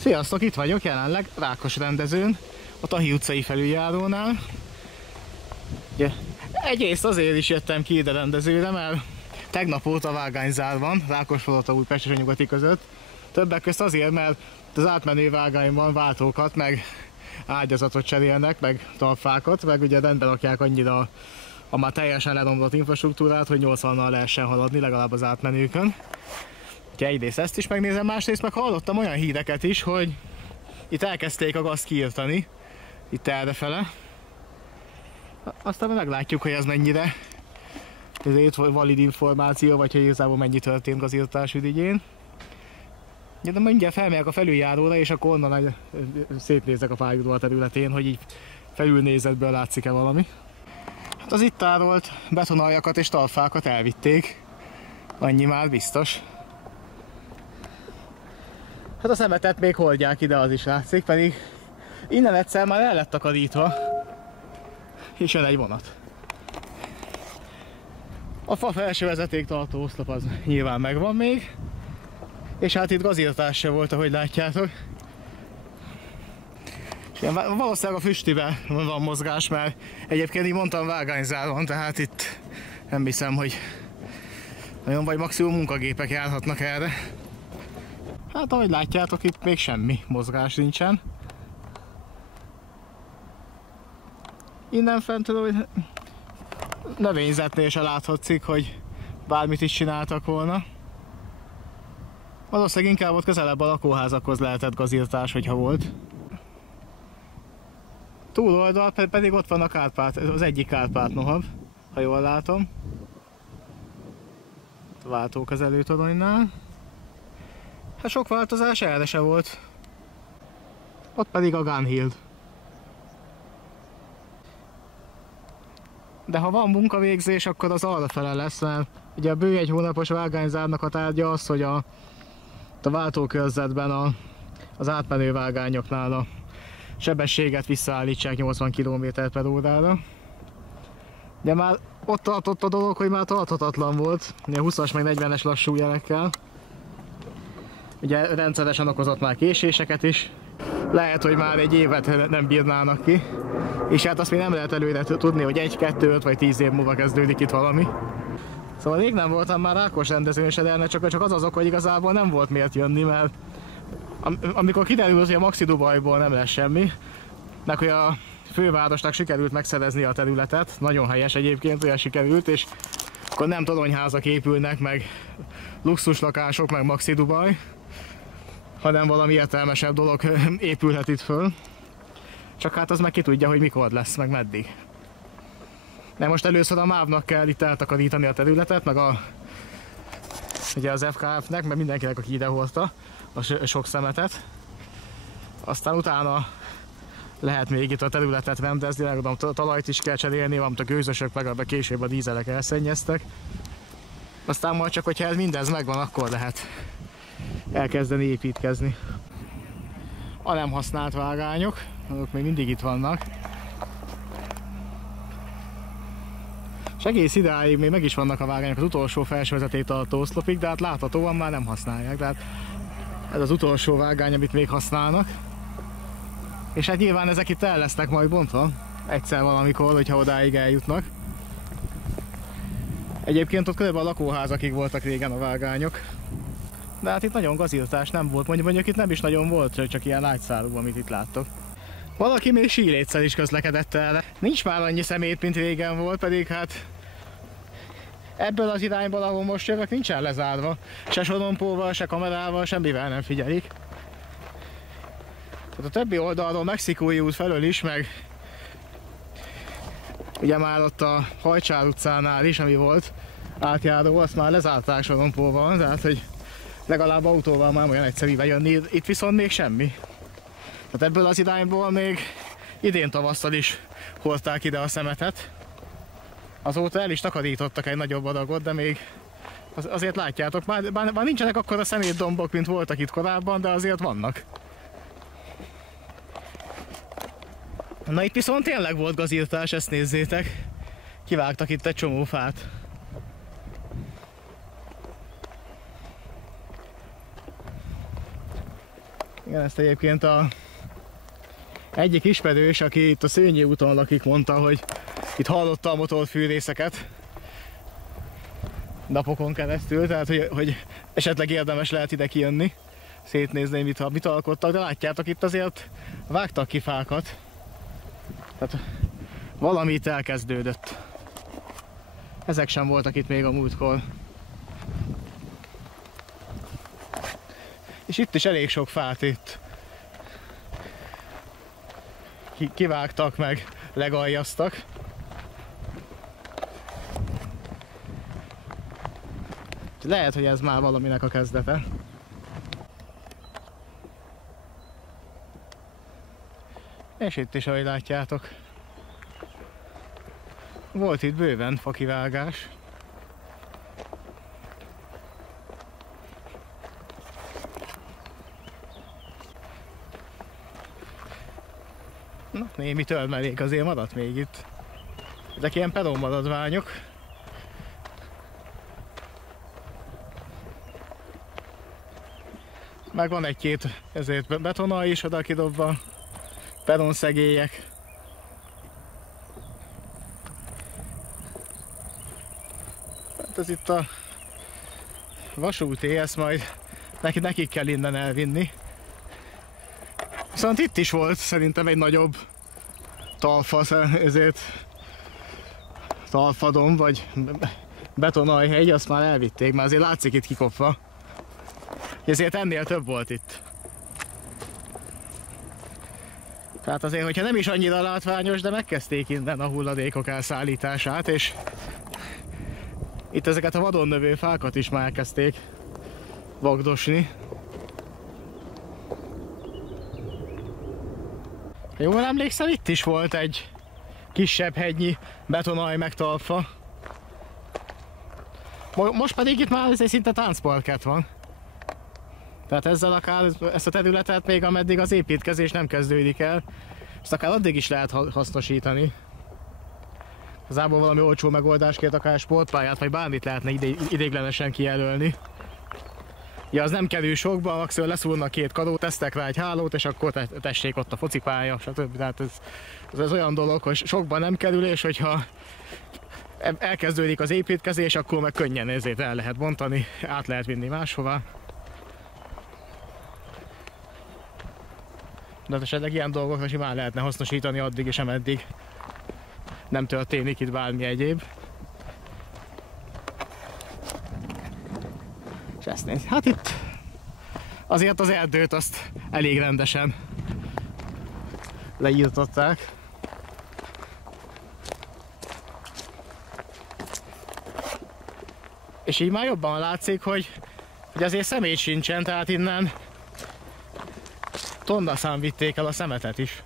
Sziasztok, itt vagyok jelenleg Rákosrendezőn, a Tahi utcai felüljárónál. Ugye, egyrészt azért is jöttem ki ide rendezőre, mert tegnap óta vágányzár van Rákospalota Újpest és a Nyugati között. Többek közt azért, mert az átmenő vágányban váltókat, meg ágyazatot cserélnek, meg talpfákat, meg ugye rendbe rakják annyira a már teljesen leromlott infrastruktúrát, hogy 80-nal lehessen haladni, legalább az átmenőkön. Úgyhogy egyrészt ezt is megnézem, másrészt meg hallottam olyan híreket is, hogy itt elkezdték a gazt kiirtani, itt errefele. Aztán meglátjuk, hogy ez mennyire valid információ, vagy hogy igazából mennyi történt gazírtás ügyén. De mindjárt felmegyek a felüljáróra, és akkor onnan szétnézek a pályaudvar területén, hogy így felülnézetből látszik-e valami. Hát az itt tárolt betonaljakat és talpfákat elvitték. Annyi már biztos. Hát a szemetet még hordják ide, az is látszik, pedig innen egyszer már el lett takarítva. És jön egy vonat. A fa felső vezetéktartó oszlop az nyilván megvan még. És hát itt gazírtás se volt, ahogy látjátok. És valószínűleg a füstiben van mozgás, mert egyébként így mondtam, vágányzár van, tehát itt nem hiszem, hogy nagyon vagy maximum munkagépek járhatnak erre. Hát ahogy látjátok, itt még semmi mozgás nincsen. Innen fentről növényzetnél se láthatszik, hogy bármit is csináltak volna. Valószínűleg inkább ott közelebb a lakóházakhoz lehetett gazírtás, hogyha volt. Túloldal pedig ott van a Kárpát, az egyik Kárpát-nohab, ha jól látom. A váltókezelőtoronynál. Hát sok változás erre se volt. Ott pedig a Gunhild. De ha van munkavégzés, akkor az arrafele lesz, mert ugye a bő egy hónapos vágányzárnak a tárgya az, hogy a váltókörzetben az átmenő vágányoknál a sebességet visszaállítsák 80 km/h-ra. De már ott tartott a dolog, hogy már tarthatatlan volt, ugye 20-as meg 40-es lassú jelekkel. Ugye rendszeresen okozott már késéseket is. Lehet, hogy már egy évet nem bírnának ki. És hát azt még nem lehet előre tudni, hogy 1, 2, 5 vagy 10 év múlva kezdődik itt valami. Szóval rég nem voltam már Rákosrendezőn se, de csak az az ok, hogy igazából nem volt miért jönni, mert amikor kiderült, hogy a Maxi Dubajból nem lesz semmi, meg hogy a fővárosnak sikerült megszerezni a területet, nagyon helyes egyébként, hogy sikerült, és akkor nem toronyházak épülnek, meg luxuslakások, meg Maxi Dubaj, hanem valami értelmesebb dolog épülhet itt föl. Csak hát az meg ki tudja, hogy mikor lesz, meg meddig. De most először a MÁV-nak kell itt eltakarítani a területet, meg ugye az FKF-nek, meg mindenkinek, aki idehozta a sok szemetet. Aztán utána lehet még itt a területet rendezni, meg talajt is kell cserélni, valamint a gőzösök, meg később a dízelek elszennyeztek. Aztán majd csak, hogyha ez mindez megvan, akkor lehet elkezdeni építkezni. A nem használt vágányok, azok még mindig itt vannak. És egész idáig még meg is vannak a vágányok az utolsó felső vezetéktartó oszlopig, de hát láthatóan már nem használják. Tehát ez az utolsó vágány, amit még használnak. És hát nyilván ezek itt el lesznek majd bontva egyszer valamikor, hogyha odáig eljutnak. Egyébként ott körülbelül a lakóházakig voltak régen a vágányok. De hát itt nagyon gazírtás nem volt, mondjuk itt nem is nagyon volt, csak ilyen lágyszárú, amit itt láttok. Valaki még síléccel is közlekedett erre. Nincs már annyi szemét, mint régen volt, pedig hát ebből az irányból, ahol most jövök, nincsen lezárva. Se sorompóval, se kamerával, semmivel nem figyelik. Tehát a többi oldalról, Mexikói út felől is, meg ugye már ott a Hajcsár utcánál is, ami volt átjáró, azt már lezárták sorompóval, tehát hogy legalább autóval már olyan egyszerű bejönni, itt viszont még semmi. Tehát ebből az irányból még idén tavasszal is hordták ide a szemetet. Azóta el is takarítottak egy nagyobb adagot, de még azért látjátok, bár nincsenek akkora szemétdombok, mint voltak itt korábban, de azért vannak. Na itt viszont tényleg volt gazírtás, ezt nézzétek. Kivágtak itt egy csomó fát. Igen, ezt egyébként egyik ismerős, aki itt a Szőnyi úton lakik, mondta, hogy itt hallotta a motorfűrészeket napokon keresztül, tehát hogy esetleg érdemes lehet ide kijönni, szétnézni, mit alkottak, de látjátok, itt azért vágtak ki fákat, tehát valami itt elkezdődött. Ezek sem voltak itt még a múltkor. És itt is elég sok fát itt kivágtak meg, legaljaztak. Lehet, hogy ez már valaminek a kezdete. És itt is, ahogy látjátok, volt itt bőven fakivágás. Na, némi törmelék azért maradt még itt. Ezek ilyen peronmaradványok. Meg van egy-két ezért betonal is oda kidobva, peronszegélyek. Hát ez itt a vasúti, ezt majd nekik kell innen elvinni. Viszont itt is volt szerintem egy nagyobb talfa, ezért talfadom, vagy betonalhegy, azt már elvitték, mert azért látszik itt kikopva. Ezért ennél több volt itt. Tehát azért, hogyha nem is annyira látványos, de megkezdték innen a hulladékok elszállítását, és itt ezeket a vadon növő fákat is már elkezdték vagdosni. Jól emlékszem, itt is volt egy kisebb hegynyi betonalj megtalfa. Most pedig itt már szinte táncparkett van. Tehát ezzel akár ezt a területet még ameddig az építkezés nem kezdődik el, ezt akár addig is lehet hasznosítani. Igazából valami olcsó megoldásként akár sportpályát vagy bármit lehetne ideiglenesen kijelölni. Ja, az nem kerül sokba, maximum leszúrnak két kadót, tesztek rá egy hálót, és akkor tessék ott a focipálya, stb. Tehát ez olyan dolog, hogy sokba nem kerül, és hogyha elkezdődik az építkezés, akkor meg könnyen ezért el lehet bontani, át lehet vinni máshova. De esetleg ilyen dolgokra simán lehetne hasznosítani addig és ameddig nem történik itt bármi egyéb. És ezt néz. Hát itt azért az erdőt azt elég rendesen leírtották. És így már jobban látszik, hogy azért szemét sincsen, tehát innen tonnaszám vitték el a szemetet is.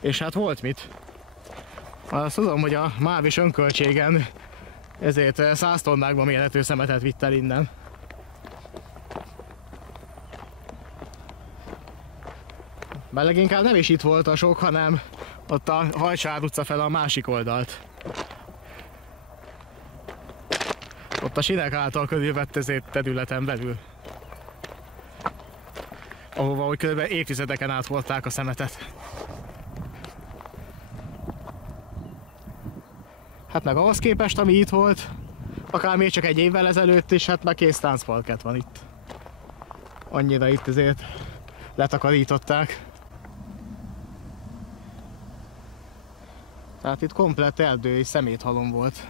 És hát volt mit. Azt tudom, hogy a MÁV is önköltségen ezért 100 tonnákban mérhető szemetet vitt el innen. Mert leginkább nem is itt volt a sok, hanem ott a Hajcsár utca fel a másik oldalt. Ott a sinek által körülvett ezért területen belül. Ahova hogy kb. Évtizedeken át hordták a szemetet. Hát meg ahhoz képest, ami itt volt, akár még csak egy évvel ezelőtt is, hát meg kész táncparkett van itt. Annyira itt ezért letakarították. Tehát itt komplett erdő és szeméthalom volt.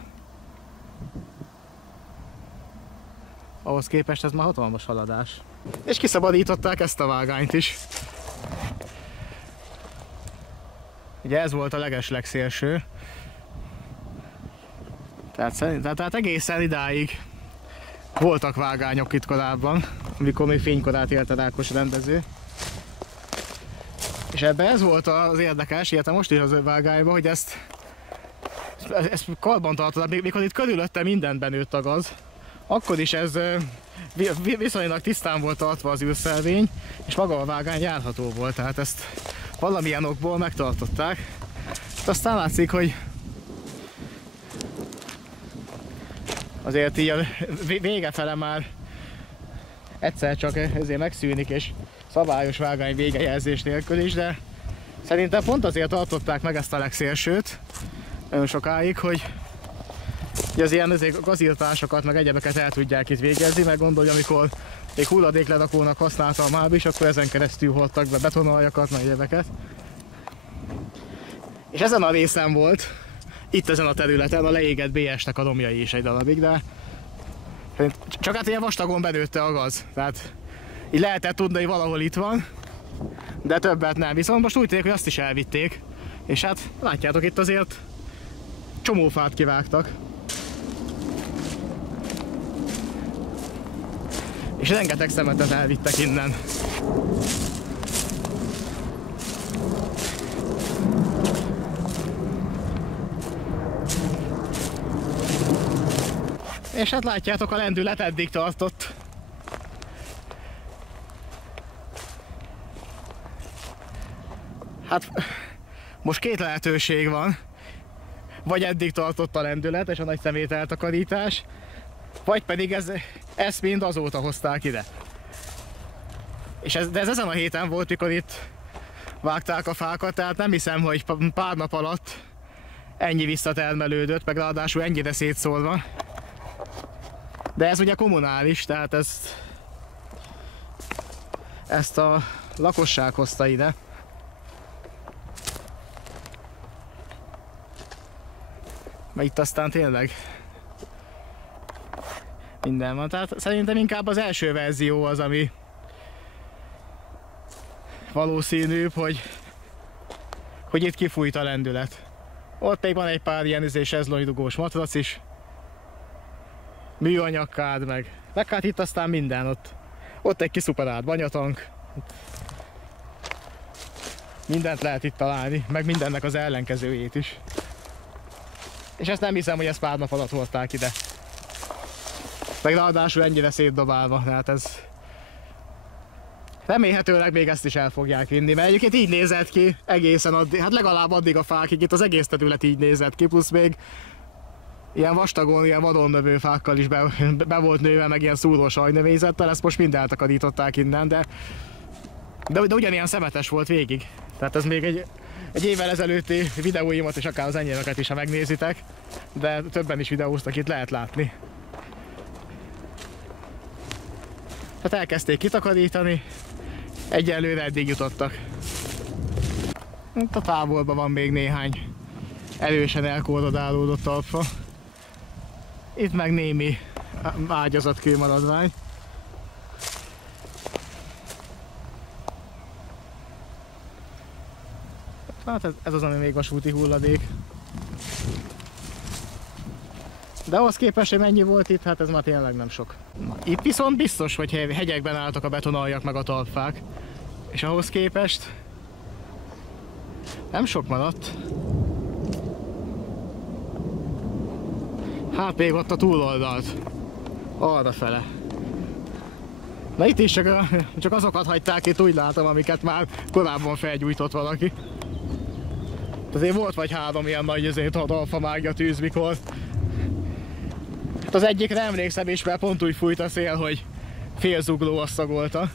Ahhoz képest ez már hatalmas haladás. És kiszabadították ezt a vágányt is. Ugye ez volt a legeslegszélső. Tehát egészen idáig voltak vágányok itt korábban, amikor még fénykorát élt a Rákos rendező. És ebben ez volt az érdekes, illetve most is az vágányban, hogy ezt karbantartották, mikor itt körülötte mindenben nőtt a gaz, akkor is ez viszonylag tisztán volt tartva az űrszelvény, és maga a vágány járható volt, tehát ezt valamilyen okból megtartották. Aztán látszik, hogy azért így a vége fele már egyszer csak ezért megszűnik, és szabályos vágány végejelzés nélkül is, de szerintem pont azért tartották meg ezt a legszélsőt nagyon sokáig, hogy az ilyen gazírtásokat, meg egyebeket el tudják itt végezni, meg gondolja, amikor még hulladékledakónak használta a MÁB is, akkor ezen keresztül hordtak be betonaljakat, meg egyebeket. És ezen a részen volt, itt ezen a területen a leégett BS-nek a dombjai is egy darabig, de csak hát ilyen vastagon benőtte a gaz, tehát így lehetett tudni, hogy valahol itt van, de többet nem. Viszont most úgy tűnik, hogy azt is elvitték, és hát látjátok, itt azért csomó fát kivágtak. És rengeteg szemetet elvittek innen. És hát látjátok, a lendület eddig tartott. Hát most két lehetőség van. Vagy eddig tartott a lendület és a nagy szemét eltakarítás, vagy pedig ezt mind azóta hozták ide. És ez ezen a héten volt, mikor itt vágták a fákat, tehát nem hiszem, hogy pár nap alatt ennyi visszatermelődött, meg ráadásul ennyire szétszórva. De ez ugye kommunális, tehát ezt a lakosság hozta ide. Mert itt aztán tényleg minden van. Tehát szerintem inkább az első verzió az, ami valószínűbb, hogy itt kifújt a lendület. Ott még van egy pár ilyen sezlonydugós matrac is, műanyagkád meg hát itt aztán minden, ott egy kiszuperált banyatank. Mindent lehet itt találni, meg mindennek az ellenkezőjét is. És ezt nem hiszem, hogy ezt pár nap alatt hordták ide. Meg ráadásul ennyire szétdobálva, tehát ez... Remélhetőleg még ezt is el fogják vinni, mert egyébként így nézett ki egészen addig, hát legalább addig a fákig, itt az egész terület így nézett ki, plusz még ilyen vastagon, ilyen vadon növő fákkal is be volt nőve, meg ilyen szúrós ajnövényzettel, ezt most mind eltakarították innen, de ugyanilyen szemetes volt végig. Tehát ez még egy évvel ezelőtti videóimat és akár az enyémeket is, ha megnézitek, de többen is videóztak, itt lehet látni. Tehát elkezdték kitakarítani, egyelőre eddig jutottak. Itt a távolban van még néhány erősen elkorrodálódott talpfa. Itt meg némi ágyazat kőmaradvány. Hát ez az, ami még vasúti hulladék. De ahhoz képest, hogy mennyi volt itt, hát ez már tényleg nem sok. Itt viszont biztos, hogy hegyekben álltak a betonaljak meg a talpfák. És ahhoz képest nem sok maradt. Hát még ott a túloldalt. Arra fele. Na itt is csak azokat hagyták itt, úgy látom, amiket már korábban felgyújtott valaki. Azért volt vagy 3 ilyen nagy talfamágya tűz, mikor. Hát az egyikre emlékszem is, mert pont úgy fújt a szél, hogy félzugló azt szagolta.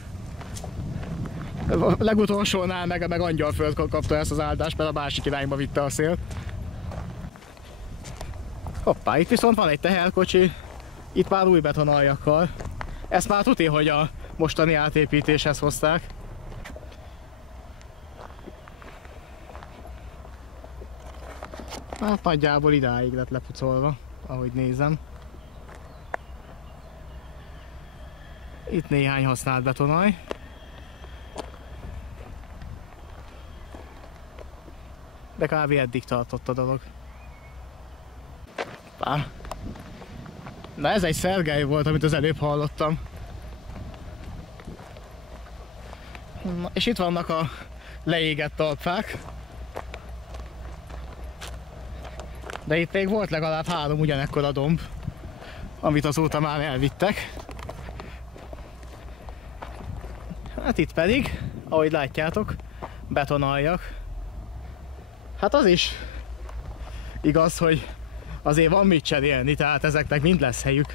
A legutolsónál meg Angyalföld kapta ezt az áldást, mert a másik irányba vitte a szél. Hoppá, itt viszont van egy teherkocsi, itt már új betonaljakkal. Ezt már tuti, hogy a mostani átépítéshez hozták. Hát nagyjából idáig lett lepucolva, ahogy nézem. Itt néhány használt betonaj. De kb. Eddig tartott a dolog. Na ez egy Szergely volt, amit az előbb hallottam. Na, és itt vannak a leégett talpfák. De itt még volt legalább 3 ugyanekkora domb, amit azóta már elvittek. Hát itt pedig, ahogy látjátok, betonaljak. Hát az is igaz, hogy azért van mit cserélni, tehát ezeknek mind lesz helyük.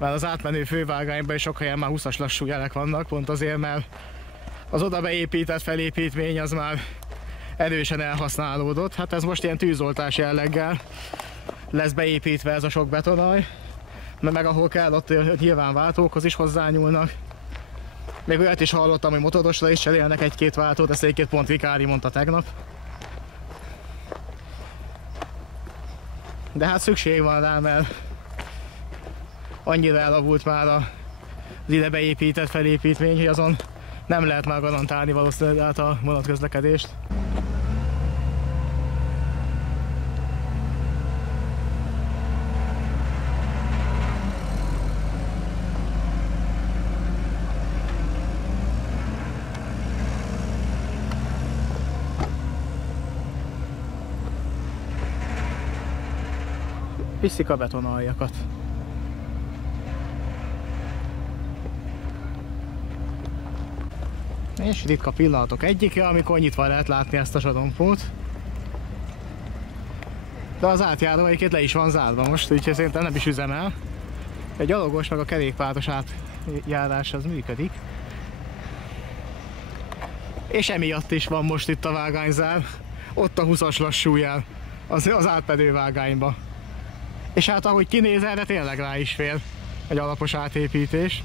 Már az átmenő fővágányban is sok helyen már 20-as lassú jelek vannak, pont azért, mert az oda beépített felépítmény az már erősen elhasználódott. Hát ez most ilyen tűzoltás jelleggel lesz beépítve ez a sok betonaj, meg ahol kell, ott nyilván váltókhoz is hozzányúlnak. Még olyat is hallottam, hogy motorosra is cserélnek egy-két váltót, ezt egyébként pont Vikári mondta tegnap. De hát szükség van rá, mert annyira elavult már az ide beépített felépítmény, hogy azon nem lehet már garantálni valószínűleg a vonatközlekedést. Viszik a betonaljakat. És ritka pillanatok egyike, amikor nyitva lehet látni ezt a sorompót. De az átjáró egyébként le is van zárva most, úgyhogy szerintem nem is üzemel. A gyalogos meg a kerékpáros átjárás az működik. És emiatt is van most itt a vágányzár. Ott a 20-as lassújel az átmenő vágányba. És hát ahogy kinéz, erre tényleg rá is fér egy alapos átépítés.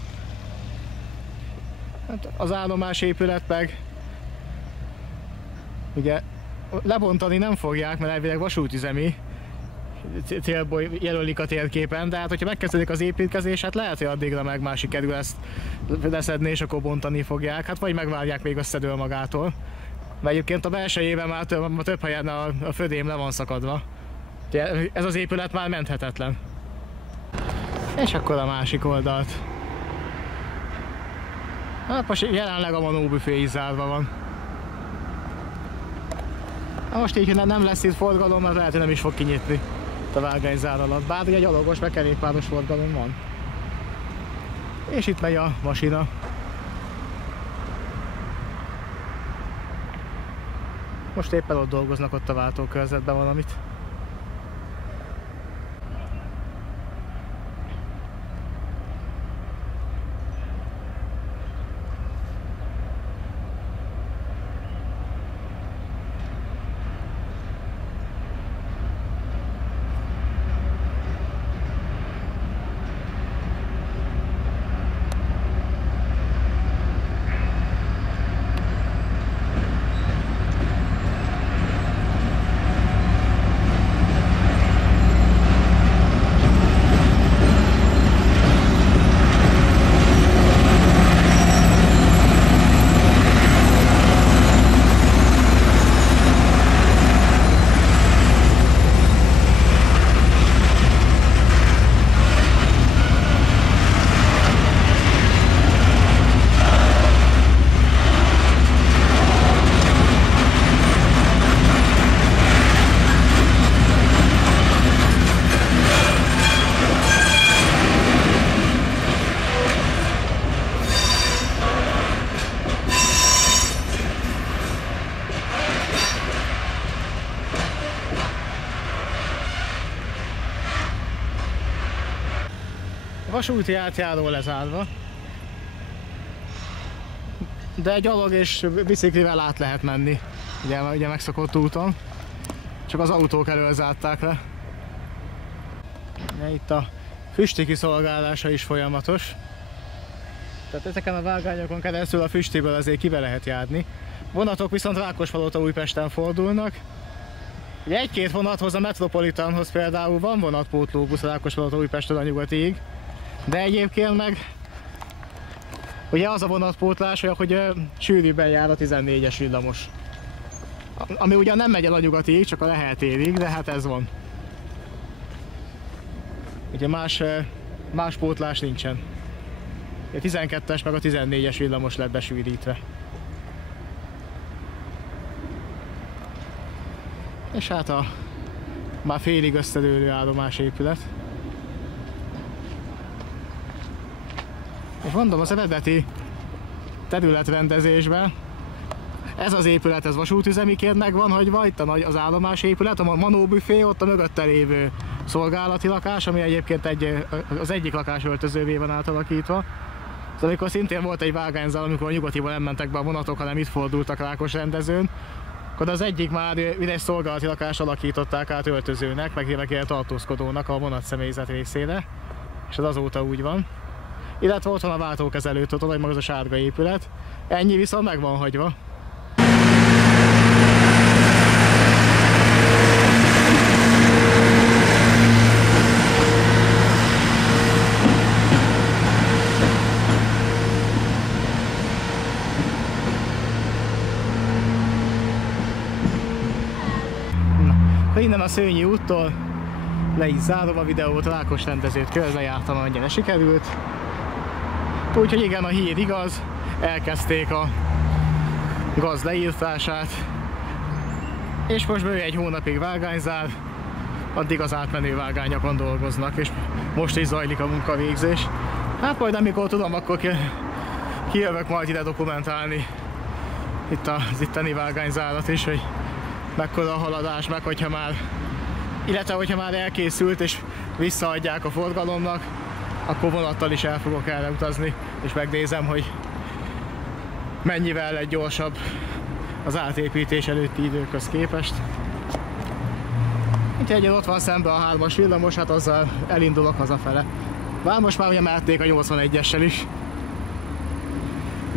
Hát az állomás épület meg ugye lebontani nem fogják, mert elvileg vasútüzemi célból jelölik a térképen, de hát hogyha megkezdődik az építkezés, hát lehet, hogy addigra meg már sikerül ezt leszedni, és akkor bontani fogják, hát vagy megvárják, még összedől magától. Mert egyébként a belsejében már több helyen a födém le van szakadva. Ez az épület már menthetetlen. És akkor a másik oldalt. Hát most jelenleg a Manó büfé is zárva van. Hát most így, hogy nem lesz itt forgalom, mert lehet, hogy nem is fog kinyitni a vágányzár alatt. Bár egy gyalogos, meg kerékpáros forgalom van. És itt megy a masina. Most éppen ott dolgoznak ott a váltókörzetben valamit. Vasúti átjáró lezárva, de gyalog és biciklivel át lehet menni, ugye megszokott úton, csak az autók elől zárták le. Itt a füsti kiszolgálása is folyamatos, tehát ezeken a vágányokon keresztül a füstiből azért kibe lehet járni. Vonatok viszont Rákospalota Újpesten fordulnak. Ugye egy-két vonathoz, a Metropolitanhoz például van vonatpótlóbusz Rákospalota Újpestről a Nyugatig, de egyébként meg ugye az a vonatpótlás, hogy sűrűbben jár a 14-es villamos. Ami ugyan nem megy el a Nyugatig, csak a Lehel térig, de hát ez van. Ugye más pótlás nincsen. A 12-es meg a 14-es villamos lett besűrítve. És hát a már félig összedőlő állomásépület. És mondom, az eredeti területrendezésben ez az épület, ez vasútüzemiként megvan hagyva, itt az állomásépület, a Manó büfé, ott a mögötte lévő szolgálati lakás, ami egyébként az egyik lakás öltözővé van átalakítva. Szóval amikor szintén volt egy vágányzál, amikor a nyugatiból nem mentek be a vonatok, hanem itt fordultak Rákosrendezőn, akkor az egyik már egy szolgálati lakás alakították át öltözőnek, meg ilyen tartózkodónak a vonatszemélyzet részére, és az azóta úgy van. Illetve ott van a váltókezelő, tudod, hogy maga az a sárga épület. Ennyi viszont meg van hagyva. Innen a Szőnyi úttól le is zárom a videót, Rákosrendezőt körbe jártam, amennyire sikerült. Úgyhogy igen, a hír igaz, elkezdték a gaz leírtását, és most bőven egy hónapig vágányzár, addig az átmenő vágányokon dolgoznak, és most is zajlik a munkavégzés. Hát majd amikor tudom, akkor kijövök majd ide dokumentálni itt az itteni vágányzárat is, hogy mekkora a haladás, meg hogyha már elkészült és visszaadják a forgalomnak, akkor vonattal is el fogok erre utazni, és megnézem, hogy mennyivel lett gyorsabb az átépítés előtti időkhöz képest. Úgyhogy ott van szemben a 3-as villamos, hát azzal elindulok hazafele. Bár most már ugye merték a 81-essel is.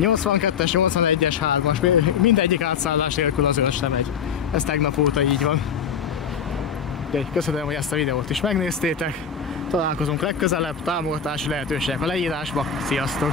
82-es, 81-es, 3-as, mindegyik átszállás nélkül az őrsre megy. Ez tegnap óta így van. Köszönöm, hogy ezt a videót is megnéztétek. Találkozunk legközelebb, támogatási lehetőségek a leírásba. Sziasztok!